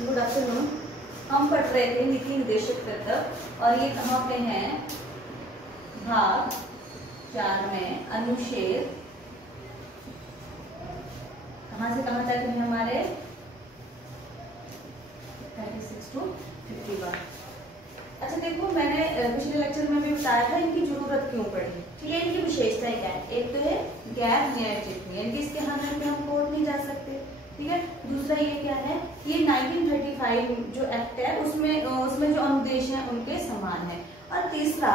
Good afternoon. हम पढ़ रहे थे नीति निर्देशक तत्व और ये कहाँ पे है, भाग 4 में अनुच्छेद कहाँ से कहाँ तक है हमारे 36 to 51। अच्छा देखो, मैंने पिछले लेक्चर में भी बताया था इनकी जरूरत क्यों पड़ी। ठीक है, इनकी विशेषताएं क्या है। एक तो है गैर न्यायचित, यानी कि इसके आधार पे हम कोर्ट नहीं जा सकते। ठीक है, दूसरा ये क्या है, ये 1935 जो एक्ट है उसमें जो अनुदेश है उनके समान है। और तीसरा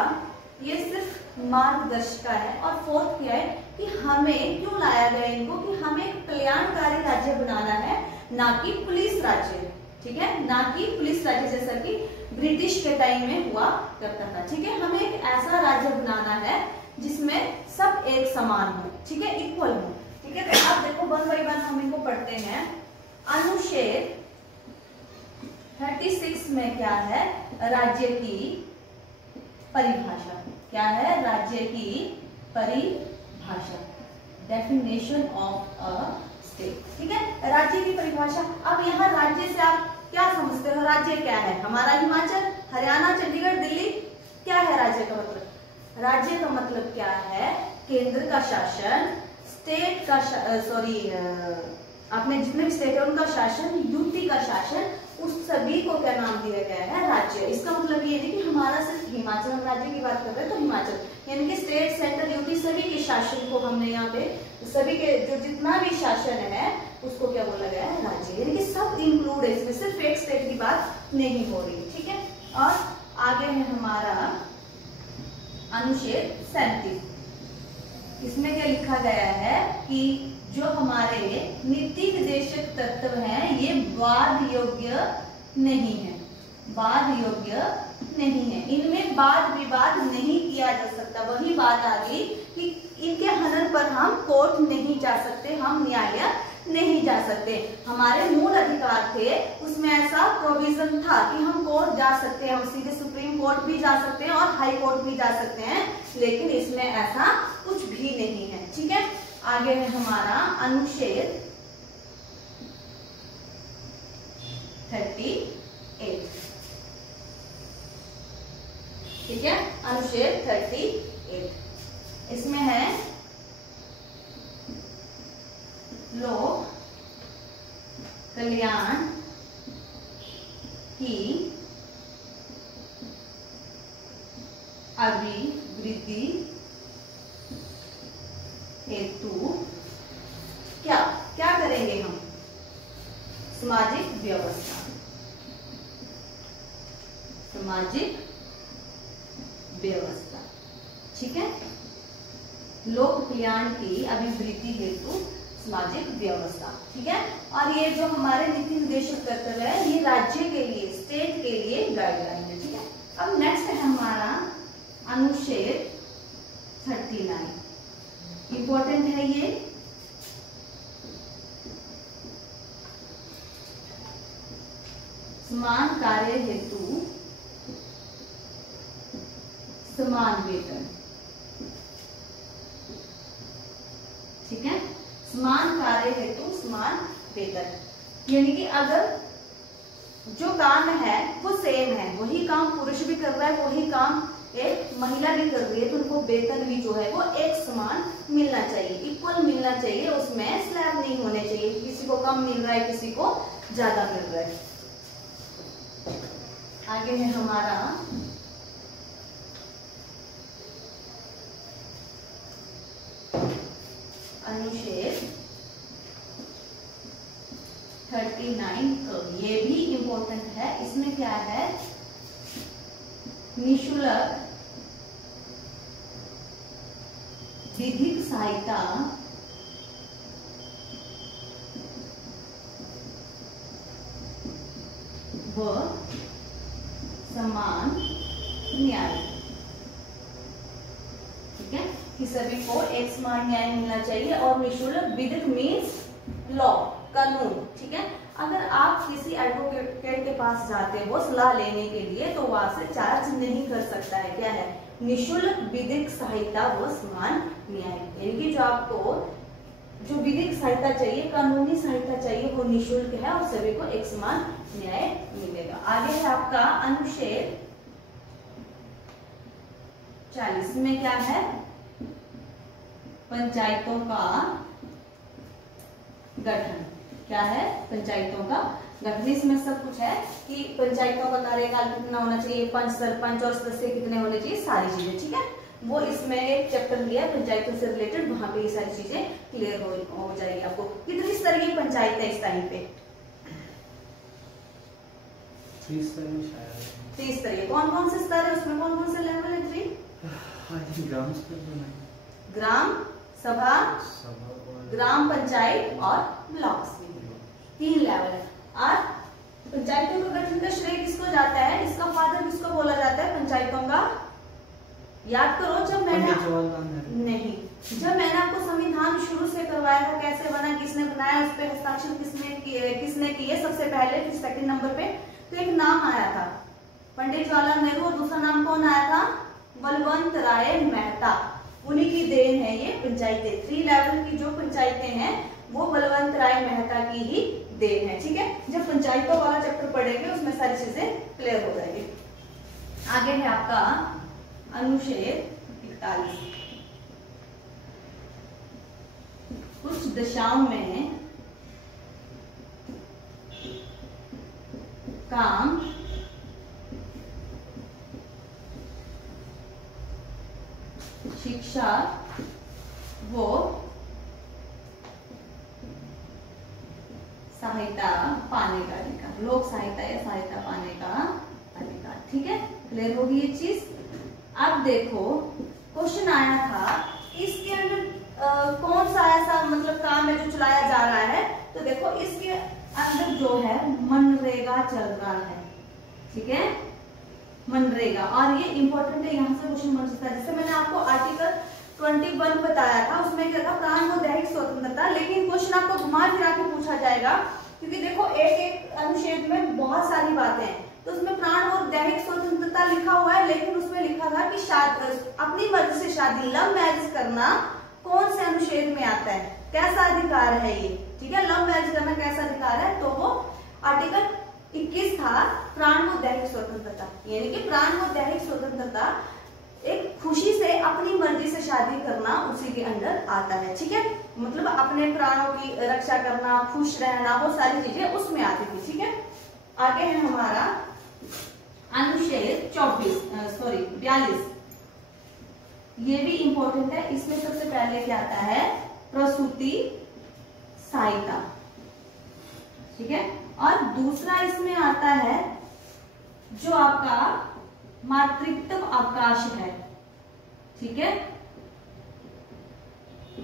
ये सिर्फ मार्गदर्शिका है। और फोर्थ क्या है कि हमें क्यों लाया गया इनको, कि हमें एक कल्याणकारी राज्य बनाना है, ना कि पुलिस राज्य। ठीक है, ना कि पुलिस राज्य जैसा कि ब्रिटिश के टाइम में हुआ करता था। ठीक है, हमें एक ऐसा राज्य बनाना है जिसमें सब एक समान हो। ठीक है, इक्वल हो। ठीक है, तो आप देखो 1 by 1 हम इनको पढ़ते हैं। अनुच्छेद 36 में क्या है, राज्य की परिभाषा। क्या है, राज्य की परिभाषा, डेफिनेशन ऑफ अ स्टेट। ठीक है, राज्य की परिभाषा। अब यहाँ राज्य से आप क्या समझते हो, राज्य क्या है, हमारा हिमाचल, हरियाणा, चंडीगढ़, दिल्ली। क्या है राज्य का मतलब? राज्य का मतलब क्या है, केंद्र का शासन, स्टेट का अपने जितने भी स्टेट है उनका शासन, यूटी का शासन, उस सभी को क्या नाम दिया गया है, राज्य। इसका मतलब ये नहीं कि हमारा सिर्फ हिमाचल, हम राज्य की बात कर रहे हैं तो हिमाचल, यानी कि स्टेट, सेंटर, यूटी सभी के शासन को हमने यहाँ पे सभी के जो जितना भी शासन है उसको क्या बोला गया है, राज्य। यानी कि सब इंक्लूड है इसमें, सिर्फ एक स्टेट की बात नहीं हो रही। ठीक है, और आगे है हमारा अनुच्छेद 37। इसमें क्या लिखा गया है कि जो हमारे नीति निर्देशक तत्व हैं ये वाद योग्य नहीं है, वाद योग्य नहीं है, इनमें वाद विवाद नहीं किया जा सकता। वही बात आ गई कि इनके हनन पर हम कोर्ट नहीं जा सकते, हम न्यायालय नहीं जा सकते। हमारे मूल अधिकार थे उसमें ऐसा प्रोविजन था कि हम कोर्ट जा सकते हैं, हम सीधे सुप्रीम कोर्ट भी जा सकते हैं और हाई कोर्ट भी जा सकते हैं, लेकिन इसमें ऐसा कुछ भी नहीं है। ठीक है, आगे है हमारा अनुच्छेद 38। ठीक है, अनुच्छेद 38 इसमें है लोक कल्याण की अभिवृद्धि हेतु क्या क्या करेंगे हम, सामाजिक व्यवस्था, सामाजिक व्यवस्था। ठीक है, लोक कल्याण की अभिवृद्धि हेतु सामाजिक व्यवस्था। ठीक है, और ये जो हमारे नीति निर्देशक तत्व है ये राज्य के लिए, स्टेट के लिए गाइडलाइन है। ठीक है, अब नेक्स्ट है हमारा अनुच्छेद 39। इंपॉर्टेंट है ये, समान कार्य हेतु समान वेतन। ठीक है, समान कार्य हेतु समान वेतन, यानी कि अगर जो काम है वो सेम है, वही काम पुरुष भी कर रहा है, वही काम एक महिला भी कर रही है, तो उनको वेतन भी जो है वो एक समान मिलना चाहिए, इक्वल मिलना चाहिए, उसमें स्लैब नहीं होने चाहिए, किसी को कम मिल रहा है किसी को ज्यादा मिल रहा है। आगे है हमारा अनुच्छेद 39। ये भी इंपॉर्टेंट है। इसमें क्या है, निःशुल्क विधिक सहायता व समान न्याय। ठीक है, कि सभी को एक समान न्याय मिलना चाहिए। और निःशुल्क, विधिक मीन्स लॉ, कानून। ठीक है, अगर आप किसी एडवोकेट के पास जाते हो सलाह लेने के लिए तो वहां से चार्ज नहीं कर सकता है। क्या है, निःशुल्क विधिक सहायता व समान न्याय, यानी कि जो आपको जो विधिक सहायता चाहिए, कानूनी सहायता चाहिए को निःशुल्क है और सभी को एक समान न्याय मिलेगा। आगे है आपका अनुच्छेद 40 में क्या है, पंचायतों का गठन। क्या है, पंचायतों का गठन। इसमें सब कुछ है कि पंचायतों का कार्यकाल कितना होना चाहिए, पंच, सरपंच और सदस्य कितने होने चाहिए, सारी चीजें। ठीक है, वो इसमें एक चैप्टर दिया है पंचायतों से रिलेटेड, वहां पे ये सारी चीजें क्लियर हो जाएगी आपको। कितनी स्तरीय पंचायत है इस टाइम पे? 3 स्तरीय। कौन कौन से स्तर है उसमें, कौन कौन से लेवल है? 3 ग्राम सभा, ग्राम पंचायत और ब्लॉक। 3 लेवल है। और पंचायतों का गठन का श्रेय किसको जाता है, इसका फादर किसको बोला जाता है पंचायतों का? याद करो, जब मैंने आपको संविधान शुरू से करवाया था, कैसे बना, किसने बनाया, उस पर हस्ताक्षर किसने किए सबसे पहले, फिर सेकंड नंबर पे तो एक नाम आया था पंडित जवाहरलाल नेहरू, और दूसरा नाम कौन आया था? बलवंत राय मेहता। उन्हीं की देन है ये पंचायतें। 3 लेवल की जो पंचायतें हैं वो बलवंत राय मेहता की ही देन है। ठीक है, जब पंचायतों वाला चैप्टर पढ़ेंगे उसमें सारी चीजें क्लियर हो जाएगी। आगे है आपका अनुच्छेद 41। कुछ दशाओं में काम शिक्षा वो सहायता पाने का अधिकार, लोक सहायता या सहायता पाने का अधिकार। ठीक है, क्लियर होगी ये चीज। अब देखो क्वेश्चन आया था इसके अंदर कौन सा ऐसा मतलब काम है जो चलाया जा रहा है, तो देखो इसके अंदर जो है मनरेगा चल रहा है। ठीक है, मनरेगा, और ये इंपॉर्टेंट है, यहाँ से क्वेश्चन बन सकता है। जैसे मैंने आपको आर्टिकल 21 बताया था, उसमें क्या था, प्राण व दैहिक स्वतंत्रता। लेकिन क्वेश्चन आपको घुमा फिरा के पूछा जाएगा, क्योंकि देखो एक अनुच्छेद में बहुत सारी बातें हैं, तो उसमें प्राण और दैहिक स्वतंत्रता लिखा हुआ है, लेकिन उसमें लिखा था कि अपनी मर्जी से शादी, लव मैरिज करना कौन से अनुच्छेद में आता है, कैसा अधिकार है ये। ठीक है, लव मैरिज करना कैसा अधिकार है, तो वो आर्टिकल 21 था, प्राण व दैहिक स्वतंत्रता। यानी कि प्राण व दैहिक स्वतंत्रता एक खुशी से अपनी मर्जी से शादी करना उसी के अंदर आता है। ठीक है, मतलब अपने प्राणों की रक्षा करना, खुश रहना, वो सारी चीजें उसमें आती थी। ठीक है, आगे है हमारा अनुच्छेद 42। ये भी इंपॉर्टेंट है। इसमें सबसे पहले क्या आता है, प्रसूति सहायता। ठीक है, और दूसरा इसमें आता है जो आपका मातृत्व अवकाश है। ठीक है,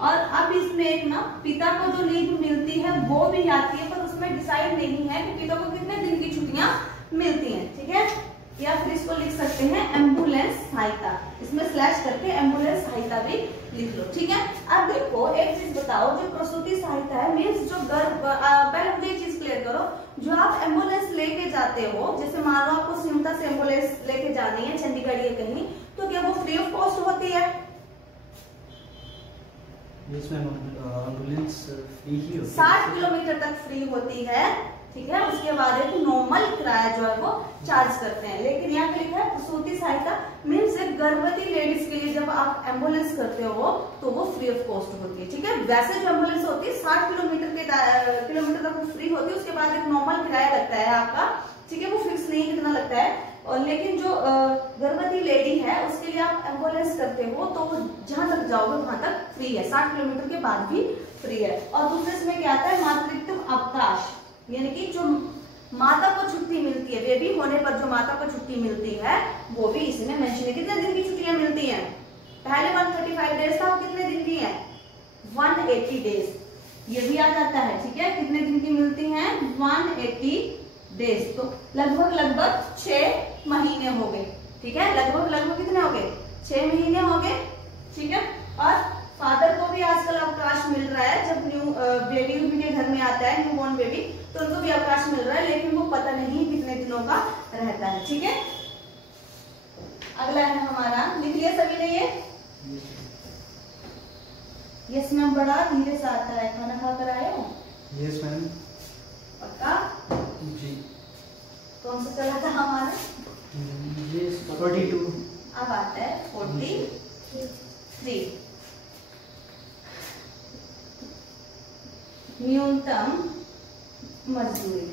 और अब इसमें एक ना पिता को जो लीव मिलती है वो भी आती है, पर उसमें डिसाइड नहीं है कि पिता को कितने दिन की छुट्टियां मिलती हैं। ठीक है, या फिर इसको लिख सकते हैं एम्बुलेंस सहायता, इसमें स्लैश करके एम्बुलेंस सहायता भी लिख लो। ठीक है, अब देखो एक चीज बताओ, जो प्रसूति सहायता है मीन्स जो पहले मुझे चीज क्लियर करो, जो आप एम्बुलेंस लेके जाते हो, जैसे मान लो आपको सिमटा से एम्बुलेंस लेके जानी है चंडीगढ़ या कहीं, तो क्या वो फ्री ऑफ कॉस्ट होती है? एम्बुलेंस फ्री ही होती है, 60 किलोमीटर तक फ्री होती है। ठीक है, उसके बाद एक नॉर्मल किराया जो है वो चार्ज करते हैं। लेकिन यहाँ पे लिखा है प्रसूति सहायता मीन्स एक गर्भवती लेडीज के लिए जब आप एम्बुलेंस करते हो तो वो फ्री ऑफ कॉस्ट होती है। ठीक है, वैसे जो एम्बुलेंस होती है 60 किलोमीटर तक फ्री होती है, उसके बाद एक नॉर्मल किराया लगता है आपका। ठीक है, वो फिक्स नहीं कितना लगता है। और लेकिन जो गर्भवती लेडी है उसके लिए आप एम्बुलेंस करते हो तो जहां तक जाओगे वहां तक फ्री है, 60 किलोमीटर के बाद भी फ्री है। और दूसरे इसमें क्या आता है, मातृत्व अवकाश, यानी कि जो माता को छुट्टी मिलती है, बेबी होने पर जो माता को छुट्टी मिलती है वो भी इसमें मेंशन है। कितने दिन की छुट्टियां मिलती हैं? पहले 135 डेज था, कितने दिन की है? 180 डेज, ये भी आ जाता है। ठीक है, कितने दिन की मिलती हैं? 180 डेज, तो लगभग 6 महीने हो गए। ठीक है, लगभग कितने हो गए? 6 महीने हो गए। ठीक है, और फादर को भी आजकल अवकाश मिल रहा है, जब न्यू बेबी उनके घर में आता है, न्यू बॉर्न बेबी, तो उनको भी अवकाश मिल रहा है, लेकिन वो पता नहीं कितने दिनों का रहता है। ठीक है, अगला है हमारा, लिख लिया सभी ने ये? यस मैम, बड़ा धीरे से आता है, खाना खा कर आए हो? Yes ma'am. जी। कौन सा चला था हमारा? ये 42। अब आता है 43। न्यूनतम मजदूरी।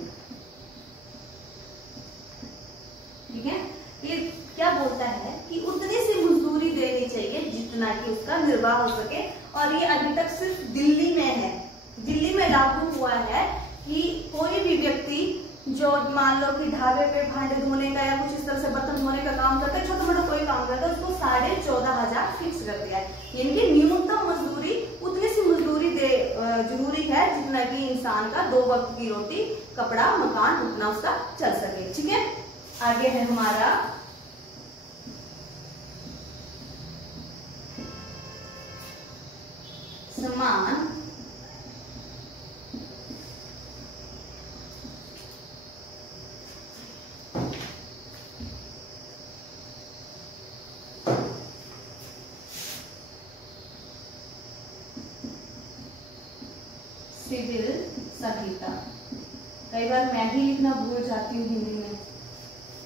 ठीक है, ये क्या बोलता है कि उतनी सी मजदूरी देनी चाहिए जितना कि उसका निर्वाह हो सके। और ये अभी तक सिर्फ दिल्ली में है, दिल्ली में लागू हुआ है कि कोई भी व्यक्ति जो मान लो कि ढाबे पे भांडे धोने का या कुछ इस तरह से बर्तन धोने का काम करता है, छोटा मोटा कोई काम करता है, उसको 14,500 फिक्स कर दिया है। यानी कि न्यूनतम मजदूरी, उतनी सी मजदूरी जरूरी है जितना कि इंसान का 2 वक्त की रोटी, कपड़ा, मकान उतना उसका चल सके। ठीक है, आगे है हमारा समान सिविल संहिता। कई बार मैं भी लिखना भूल जाती हूँ हिंदी में।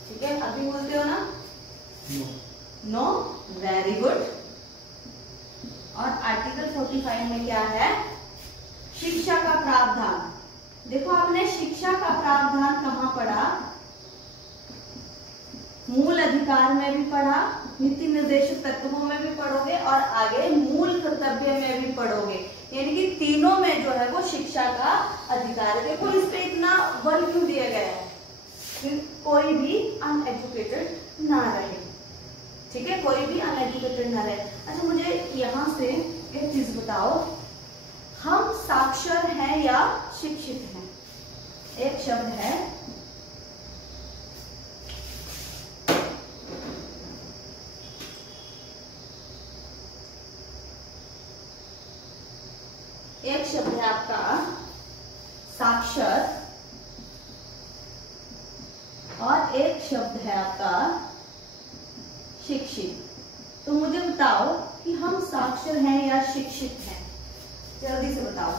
ठीक है, अभी बोलते हो ना? No, very good. और आर्टिकल 45 में क्या है? शिक्षा का प्रावधान। देखो, आपने शिक्षा का प्रावधान कहाँ पढ़ा? मूल अधिकार में भी पढ़ा, नीति निर्देशक तत्वों में भी पढ़ोगे और आगे मूल कर्तव्य में भी पढ़ोगे। यानी कि तीनों में जो है वो शिक्षा का अधिकार है। देखो, इस पे इतना बल क्यों दिया गया है कि कोई भी अनएजुकेटेड ना रहे। ठीक है, कोई भी अनएजुकेटेड ना रहे। अच्छा, मुझे यहाँ से एक चीज बताओ, हम साक्षर हैं या शिक्षित हैं? एक शब्द है आपका साक्षर और एक शब्द है आपका शिक्षित। तो मुझे बताओ कि हम साक्षर हैं या शिक्षित हैं? जल्दी से बताओ।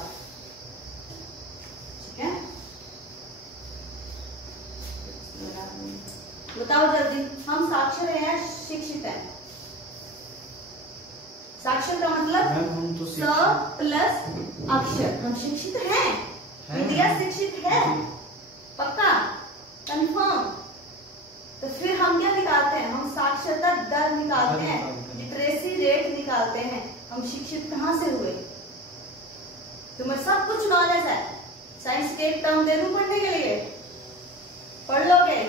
ठीक है, बताओ जल्दी, हम साक्षर हैं या शिक्षित हैं? साक्षर का मतलब तो स प्लस अक्षर। हम शिक्षित हैं, विद्या शिक्षित है, पक्का, कंफर्म। तो फिर हम क्या निकालते हैं? हम साक्षरता दर निकालते हैं, लिटरेसी रेट निकालते हैं। हम शिक्षित कहाँ से हुए? तुम्हें सब कुछ नॉलेज है। साइंस के एक टर्म दे दूं पढ़ने के लिए, पढ़ लोगे?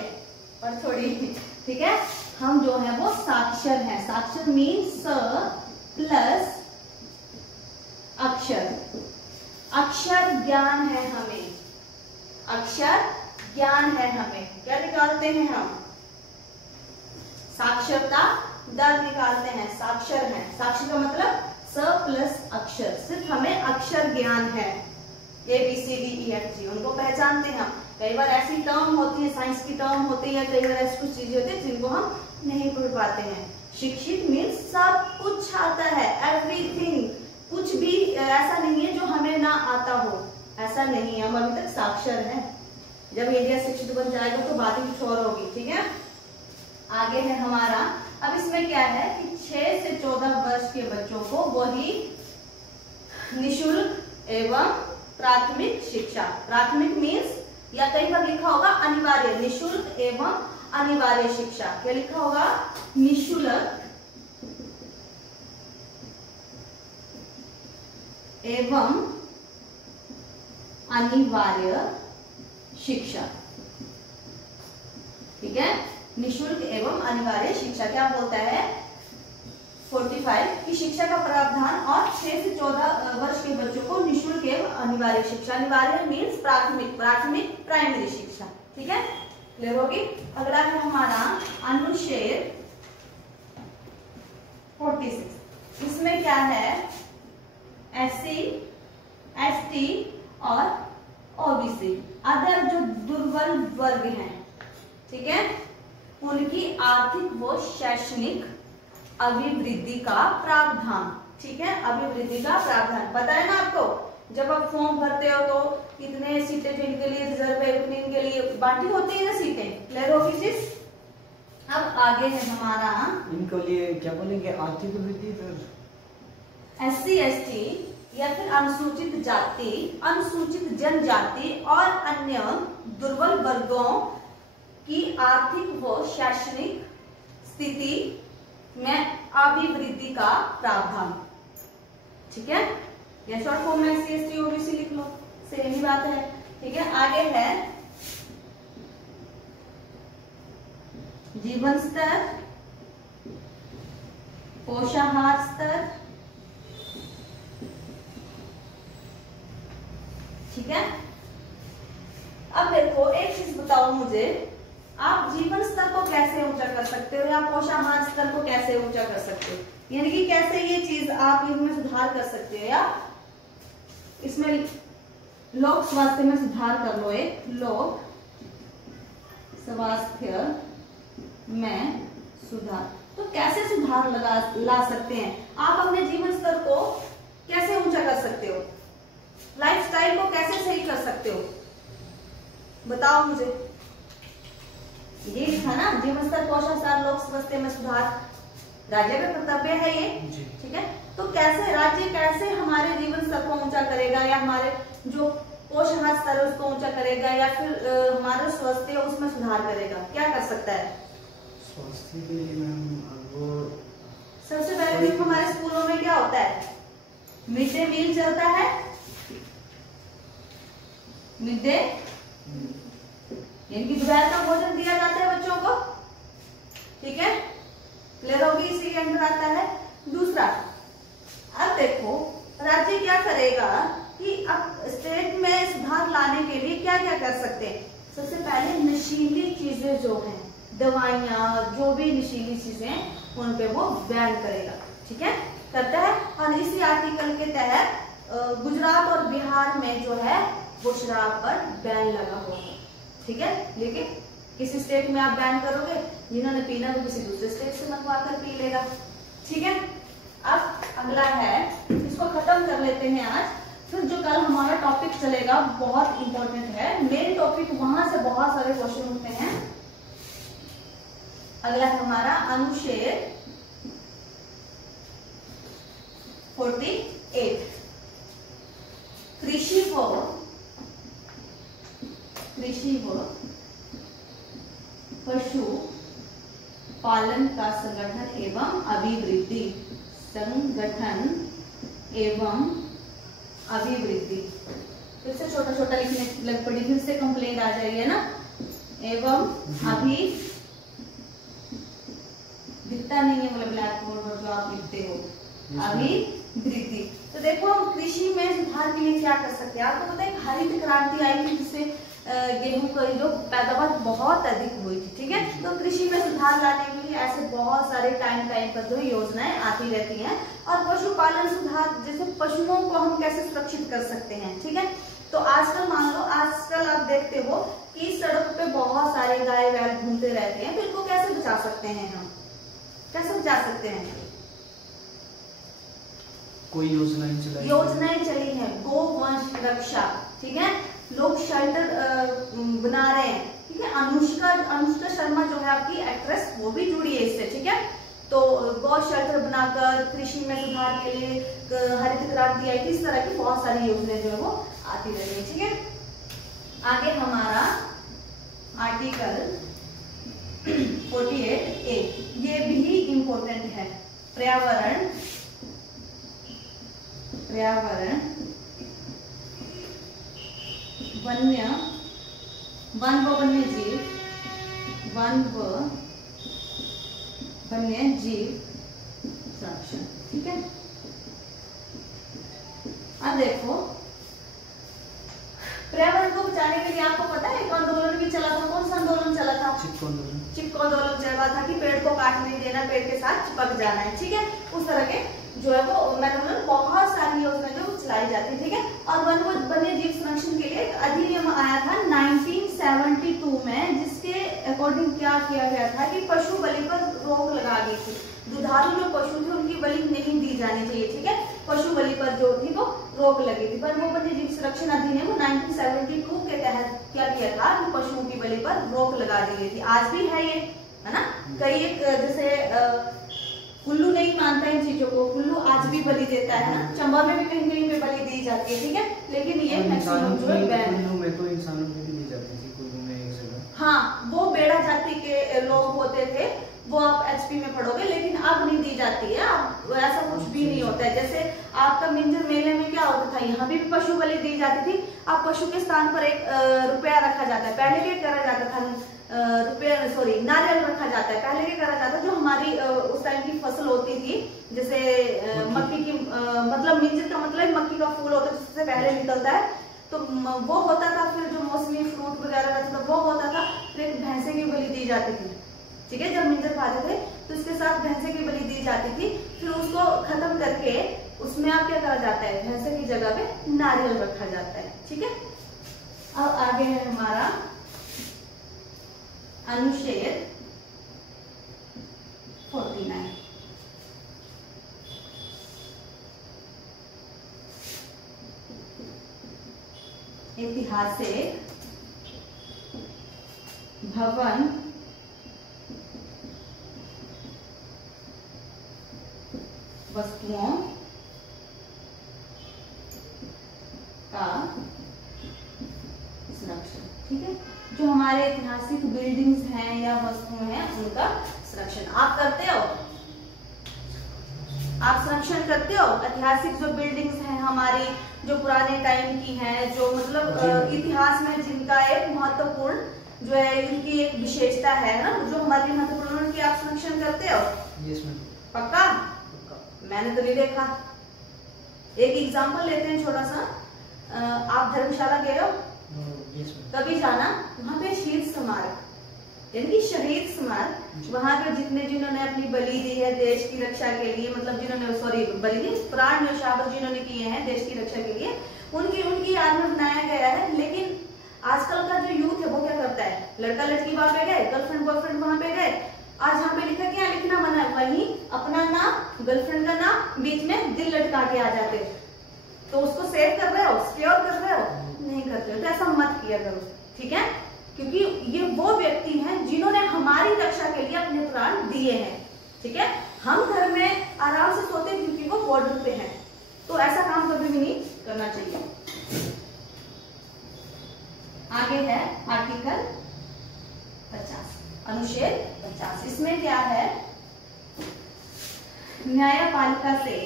और थोड़ी, ठीक है। हम जो है वो साक्षर हैं। साक्षर मीन्स स प्लस अक्षर। अक्षर ज्ञान है हमें, अक्षर ज्ञान है हमें। क्या निकालते हैं हम? साक्षरता दर निकालते हैं। साक्षर है, साक्षर का मतलब स प्लस अक्षर। सिर्फ हमें अक्षर ज्ञान है, ABCDEFG उनको पहचानते हैं हम। कई बार ऐसी टर्म होती है, साइंस की टर्म होती है, कई बार ऐसी कुछ चीजें होती है जिनको हम नहीं पढ़ पाते हैं। शिक्षित मीन्स सब कुछ आता है, एवरीथिंग। कुछ भी ऐसा नहीं है जो हमें ना आता हो, ऐसा नहीं है। हम अभी तक साक्षर हैं। जब इंडिया शिक्षित बन जाएगा तो बात ही कुछ और होगी। ठीक है, आगे है हमारा। अब इसमें क्या है कि 6 से 14 वर्ष के बच्चों को वही निशुल्क एवं प्राथमिक शिक्षा। प्राथमिक मीन्स, या कई बार लिखा होगा अनिवार्य, निशुल्क एवं अनिवार्य शिक्षा। क्या लिखा होगा? निशुल्क एवं अनिवार्य शिक्षा। ठीक है, निशुल्क एवं अनिवार्य शिक्षा। क्या बोलता है 45 की शिक्षा का प्रावधान और 6 से 14 वर्ष के बच्चों को निशुल्क एवं अनिवार्य शिक्षा। अनिवार्य मीन्स प्राथमिक, प्राथमिक प्राइमरी शिक्षा। ठीक है, क्लियर होगी। अगला है हमारा अनुच्छेद 46। इसमें क्या है? SC, ST और OBC, अदर जो दुर्बल वर्ग हैं, ठीक है, उनकी आर्थिक व शैक्षणिक अभिवृद्धि का प्रावधान। ठीक है, अभिवृद्धि का प्रावधान पता है ना आपको? जब आप फॉर्म भरते हो तो इतने सीटें जिनके लिए रिजर्व है, उतने इनके लिए बांटी होती है ना सीटें, क्लियर होगी चीज। अब आगे है हमारा इनको लिए क्या बोलेंगे, आर्थिक वृद्धि दर। SC ST या फिर अनुसूचित जाति, अनुसूचित जनजाति और अन्य दुर्बल वर्गों की आर्थिक व शैक्षणिक स्थिति में अभिवृद्धि का प्रावधान। ठीक है, या शॉर्ट फॉर्म में SC ST OBC लिख लो, सेम ही बात है। ठीक है, आगे है जीवन स्तर, पोषाहार स्तर। ठीक है, अब देखो एक चीज बताओ मुझे, आप जीवन स्तर को कैसे ऊंचा कर सकते हो या पोषाहार स्तर को कैसे ऊंचा कर सकते हो, यानी कि कैसे ये चीज आप इनमें सुधार कर सकते हो, या इसमें लोक स्वास्थ्य में सुधार कर लो, एक लोक स्वास्थ्य में सुधार। तो कैसे सुधार ला सकते हैं आप, अपने जीवन स्तर को कैसे ऊंचा कर सकते हो, लाइफस्टाइल को कैसे सही कर सकते हो, बताओ मुझे। ये लिखा ना, जीवन स्तर, पोषाहार, लोक स्वास्थ्य में सुधार राज्य का कर्तव्य है ये। ठीक है, तो कैसे राज्य कैसे हमारे जीवन स्तर को ऊंचा करेगा, या हमारे जो पोषाहार स्तर है उसको ऊंचा करेगा, या फिर हमारे स्वास्थ्य है उसमें सुधार करेगा, क्या कर सकता है? स्वास्थ्य के लिए मैम वो सबसे पहले देखो हमारे स्कूलों में क्या होता है, मिड डे मील चलता है, मिड डे यानी कि दोपहर का भोजन दिया जाता है बच्चों को। ठीक है, क्लियर होगी, इसी के अंदर आता है। दूसरा, अब देखो राज्य क्या करेगा कि अब स्टेट में सुधार लाने के लिए क्या क्या कर सकते हैं। सबसे पहले नशीली चीजें जो हैं, दवाइयां, जो भी नशीली चीजें उन पे वो बैन करेगा। ठीक है, करता है। और इसी आर्टिकल के तहत गुजरात और बिहार में जो है वो शराब पर बैन लगा हुआ है। ठीक है, लेकिन किसी स्टेट में आप बैन करोगे, जिन्होंने पीना तो किसी दूसरे स्टेट से मंगवा कर पी लेगा। ठीक है, अब अगला है, इसको खत्म कर लेते हैं आज, फिर जो कल हमारा टॉपिक चलेगा बहुत इंपॉर्टेंट है, मेन टॉपिक, वहां से बहुत सारे क्वेश्चन उठते हैं। अगला है हमारा अनुच्छेद 48, कृषि व पशु पालन का संगठन एवं अभिवृद्धि, संगठन एवं अभिवृद्धि। फिर से छोटा छोटा लिखने लग पड़ी, फिर से कंप्लेंट आ जाएगी है ना। एवं अभी दिखता नहीं है बोले ब्लैक बोर्ड पर जो आप लिखते हो, अभिवृद्धि। तो देखो हम कृषि में सुधार के लिए क्या कर सकते हैं। आपको पता है हरित क्रांति आई थी, जिससे गेहूं की जो पैदावार बहुत अधिक हुई थी। ठीक है, तो कृषि में सुधार लाने के लिए ऐसे बहुत सारे टाइम पर जो योजनाएं आती रहती हैं। और पशुपालन सुधार, जैसे पशुओं को हम कैसे सुरक्षित कर सकते हैं। ठीक है, तो आजकल मान लो, आजकल आप देखते हो कि सड़क पे बहुत सारे गाय बैल घूमते रहते हैं, तो इनको कैसे बचा सकते हैं हम, कैसे बचा सकते हैं? कोई योजनाएं चली है, गोवंश रक्षा। ठीक है, लोग शेल्टर बना रहे हैं। ठीक है, अनुष्का शर्मा जो है आपकी एक्ट्रेस, वो भी जुड़ी है इससे। ठीक है, तो गौ शेल्टर बनाकर कृषि में सुधार के लिए हरित क्रांति आई थी। इस तरह की बहुत सारी योजनाएं जो है वो आती रहती है। ठीक है, आगे हमारा आर्टिकल 48A, ये भी इम्पोर्टेंट है। पर्यावरण वन्य जीव संरक्षण। ठीक है, अब देखो पर्यावरण को बचाने के लिए आपको पता है एक आंदोलन भी चला था। कौन सा आंदोलन चला था? चिपको आंदोलन चला था कि पेड़ को काट नहीं देना, पेड़ के साथ चिपक जाना है। ठीक है, उस तरह के जो है वो मैंने बोला बहुत सारी योजनाएं जो चलाई जाती है। ठीक है, और वन्य जीव संरक्षण के लिए एक अधिनियम आया था 1972 में, जिसके अकॉर्डिंग क्या किया गया था कि पशु बलि पर रोक लगा दी थी। दुधारू जो पशु थे उनकी बलि नहीं दी जानी चाहिए। ठीक है, पशु बलि पर जो थी वो रोक लगी थी। पर वो वन्य जीव संरक्षण अधिनियम 1972 के तहत क्या किया था कि पशु पशुओं की बलि पर रोक लगा दी गई थी। आज भी है ये, है ना। कई एक जैसे कुल्लू नहीं मानता इन चीजों को, कुल्लू आज भी बलि देता है ना, चंबा में भी कहीं कहीं पे बलि दी जाती है, ठीक है, लेकिन ये मैक्सिमम जो है बैन है। कुल्लू में तो इंसानों को भी दी जाती थी, कुल्लू में एक जगह। हाँ, वो बेड़ा जाति के लोग होते थे, वो आप एचपी में पढ़ोगे, लेकिन अब नहीं दी जाती है, अब ऐसा कुछ भी नहीं होता है। जैसे आपका मिंजर मेले में क्या होता था, यहाँ भी पशु बलि दी जाती थी। अब पशु के स्थान पर एक रुपया रखा जाता है, पहले क्या करा जाता था, नारियल रखा जाता है, पहले क्या करा जाता, जो हमारी उस टाइम की फसल होती थी, जैसे मक्की की, मतलब मिंजर का मतलब मक्की का फूल होता है जिससे पहले निकलता है, तो वो होता था। फिर जो मौसमी फ्रूट वगैरह रहता था वो होता था। फिर एक भैंसे की बलि दी जाती थी, ठीक है, जब मिंजर खाते थे तो इसके साथ भैंसे की बलि दी जाती थी। फिर उसको खत्म करके उसमें आप क्या करा जाता है, भैंसे की जगह पे नारियल रखा जाता है, ठीक है। अब आगे है हमारा अनुच्छेद 49। ऐतिहासिक भवन वस्तुओं का संरक्षण, ठीक है, जो हमारे ऐतिहासिक बिल्डिंग्स हैं या वस्तुएं हैं उनका संरक्षण आप करते हो, आप संरक्षण करते हो। ऐतिहासिक जो बिल्डिंग्स हैं हमारी, जो पुराने टाइम की हैं, जो मतलब इतिहास में जिनका एक महत्वपूर्ण जो है, इनकी एक विशेषता है ना, जो हमारी महत्वपूर्ण, उनकी आप संरक्षण करते हो। Yes ma'am. पक्का? मैंने तो नहीं देखा। एक एग्जांपल लेते हैं छोटा सा। आप धर्मशाला गए हो? कभी जाना, वहां पे शहीद स्मारक यानी कि शहीद स्मारक, वहां पे जिन्होंने अपनी बलि दी है देश की रक्षा के लिए, मतलब जिन्होंने बलि दी, प्राण न्यौछावर जिन्होंने किए हैं देश की रक्षा के लिए, उनकी याद में बनाया गया है। लेकिन आजकल का जो यूथ है वो क्या करता है, लड़का लड़की वहां पे गए, गर्लफ्रेंड बॉयफ्रेंड वहां पे गए, आज यहाँ पे लिखा क्या लिखना मना है, वही अपना नाम, गर्लफ्रेंड का नाम, बीच में दिल लटका के आ जाते, तो उसको सेव कर रहे हो, सिक्योर कर रहे हो, नहीं करते हो, तो ऐसा मत किया करो, ठीक है, क्योंकि ये वो व्यक्ति हैं जिन्होंने हमारी रक्षा के लिए अपने प्राण दिए हैं, ठीक है। हम घर में आराम से सोते हैं क्योंकि वो बॉर्डर पे हैं, तो ऐसा काम कभी भी नहीं करना चाहिए। आगे है आर्टिकल 50, अनुच्छेद 50। इसमें क्या है, न्यायपालिका से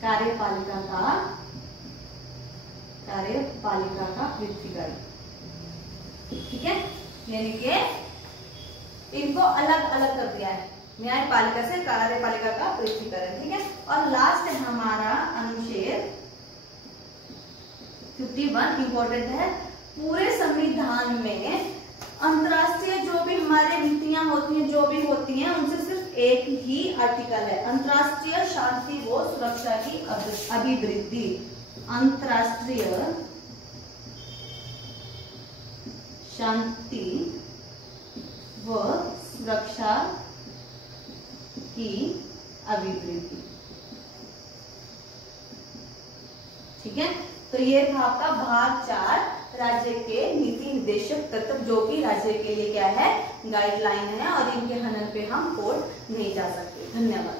कार्यपालिका का पृथ्वीकरण, ठीक है, यानी कि इनको अलग अलग कर दिया है, न्यायपालिका से कार्यपालिका का पृथ्वीकरण, ठीक है। और लास्ट है हमारा अनुच्छेद 51, इंपॉर्टेंट है। पूरे संविधान में अंतर्राष्ट्रीय जो भी हमारे नीतियां होती हैं, जो भी होती हैं, उनसे सिर्फ एक ही आर्टिकल है, अंतर्राष्ट्रीय शांति व सुरक्षा की अभिवृद्धि, अंतर्राष्ट्रीय शांति व सुरक्षा की अभिवृद्धि, ठीक है। तो ये था आपका भाग 4, राज्य के नीति निर्देशक तत्व, जो कि राज्य के लिए क्या है, गाइडलाइन है, और इनके हनन पे हम कोर्ट नहीं जा सकते। धन्यवाद।